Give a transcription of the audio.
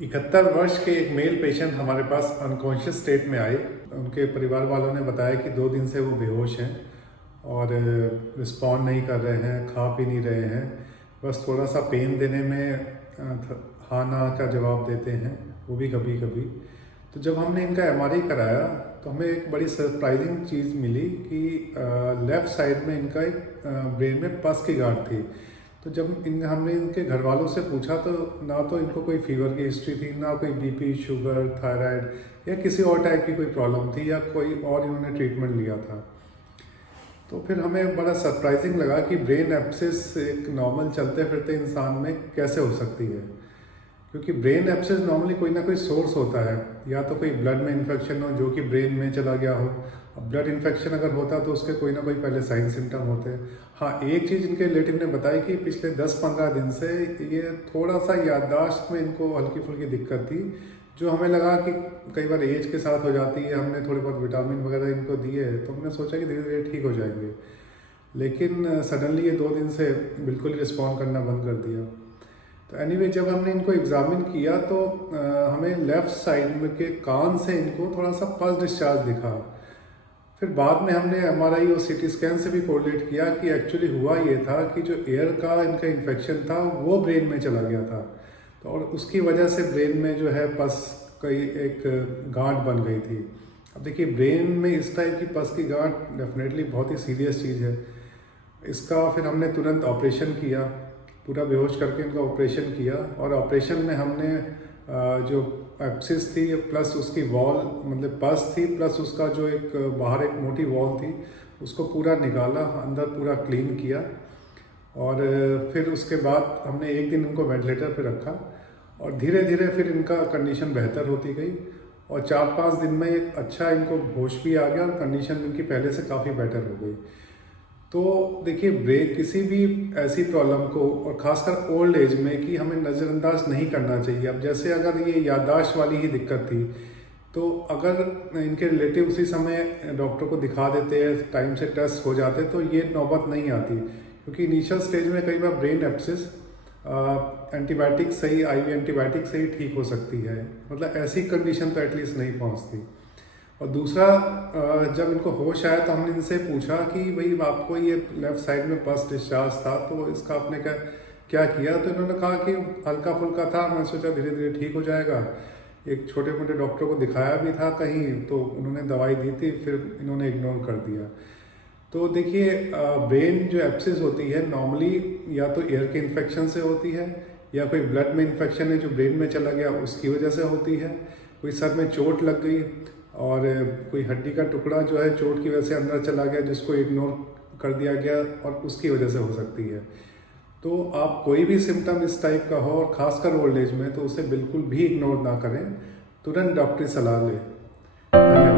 71 वर्ष के एक मेल पेशेंट हमारे पास अनकॉन्शियस स्टेट में आए। उनके परिवार वालों ने बताया कि 2 दिन से वो बेहोश हैं और रिस्पॉन्ड नहीं कर रहे हैं, खा पी नहीं रहे हैं, बस थोड़ा सा पेन देने में हाँ ना का जवाब देते हैं, वो भी कभी कभी। तो जब हमने इनका एमआरआई कराया तो हमें एक बड़ी सरप्राइजिंग चीज़ मिली कि लेफ़्ट साइड में इनका एक ब्रेन में पस की गांठ थी। तो जब हमने इनके घर वालों से पूछा तो ना तो इनको कोई फीवर की हिस्ट्री थी, ना कोई बीपी, शुगर, थायराइड या किसी और टाइप की कोई प्रॉब्लम थी या कोई और इन्होंने ट्रीटमेंट लिया था। तो फिर हमें बड़ा सरप्राइजिंग लगा कि ब्रेन एब्सेस एक नॉर्मल चलते फिरते इंसान में कैसे हो सकती है, क्योंकि ब्रेन एब्सेस नॉर्मली कोई ना कोई सोर्स होता है, या तो कोई ब्लड में इन्फेक्शन हो जो कि ब्रेन में चला गया हो। अब ब्लड इन्फेक्शन अगर होता तो उसके कोई ना कोई पहले साइन सिम्टम होते हैं। हाँ, एक चीज़ इनके रिलेटिव ने बताई कि पिछले 10-15 दिन से ये थोड़ा सा याददाश्त में इनको हल्की फुल्की दिक्कत थी, जो हमें लगा कि कई बार एज के साथ हो जाती है। हमने थोड़े बहुत विटामिन वगैरह इनको दिए तो हमने सोचा कि धीरे धीरे ठीक हो जाएंगे, लेकिन सडनली ये 2 दिन से बिल्कुल ही रिस्पॉन्ड करना बंद कर दिया। तो एनीवे, जब हमने इनको एग्जामिन किया तो हमें लेफ़्ट साइड में के कान से इनको थोड़ा सा पस डिस्चार्ज दिखा। फिर बाद में हमने एमआरआई और सीटी स्कैन से भी कोरिलेट किया कि एक्चुअली हुआ ये था कि जो एयर का इनका इन्फेक्शन था वो ब्रेन में चला गया था, तो और उसकी वजह से ब्रेन में जो है पस कई एक गांठ बन गई थी। अब देखिए, ब्रेन में इस टाइप की पस की गांठ डेफिनेटली बहुत ही सीरियस चीज़ है। इसका फिर हमने तुरंत ऑपरेशन किया, पूरा बेहोश करके इनका ऑपरेशन किया, और ऑपरेशन में हमने जो एब्सिस थी प्लस उसकी वॉल, मतलब पस थी प्लस उसका जो एक बाहर एक मोटी वॉल थी, उसको पूरा निकाला, अंदर पूरा क्लीन किया। और फिर उसके बाद हमने एक दिन इनको वेंटिलेटर पे रखा और धीरे धीरे फिर इनका कंडीशन बेहतर होती गई, और 4-5 दिन में एक अच्छा इनको होश भी आ गया और कंडीशन इनकी पहले से काफ़ी बेटर हो गई। तो देखिए, ब्रेन किसी भी ऐसी प्रॉब्लम को, और ख़ासकर ओल्ड एज में, कि हमें नज़रअंदाज नहीं करना चाहिए। अब जैसे अगर ये याददाश्त वाली ही दिक्कत थी तो अगर इनके रिलेटिव उसी समय डॉक्टर को दिखा देते हैं, टाइम से टेस्ट हो जाते, तो ये नौबत नहीं आती, क्योंकि इनिशियल स्टेज में कई बार ब्रेन एब्सेस एंटीबायोटिक सही, आईवी एंटीबायोटिक से ही ठीक हो सकती है, मतलब ऐसी कंडीशन तो एटलीस्ट नहीं पहुँचती। और दूसरा, जब इनको होश आया तो हमने इनसे पूछा कि भाई आपको ये लेफ़्ट साइड में पस डिस्चार्ज था, तो इसका आपने क्या किया? तो इन्होंने कहा कि हल्का फुल्का था, मैं सोचा धीरे धीरे ठीक हो जाएगा। एक छोटे मोटे डॉक्टर को दिखाया भी था कहीं, तो उन्होंने दवाई दी थी, फिर इन्होंने इग्नोर कर दिया। तो देखिए, ब्रेन जो एब्सेस होती है नॉर्मली या तो एयर के इन्फेक्शन से होती है, या कोई ब्लड में इन्फेक्शन है जो ब्रेन में चला गया उसकी वजह से होती है, कोई सर में चोट लग गई और कोई हड्डी का टुकड़ा जो है चोट की वजह से अंदर चला गया जिसको इग्नोर कर दिया गया, और उसकी वजह से हो सकती है। तो आप कोई भी सिम्टम इस टाइप का हो, और ख़ासकर ओल्ड एज में, तो उसे बिल्कुल भी इग्नोर ना करें, तुरंत डॉक्टरी सलाह लें। धन्यवाद।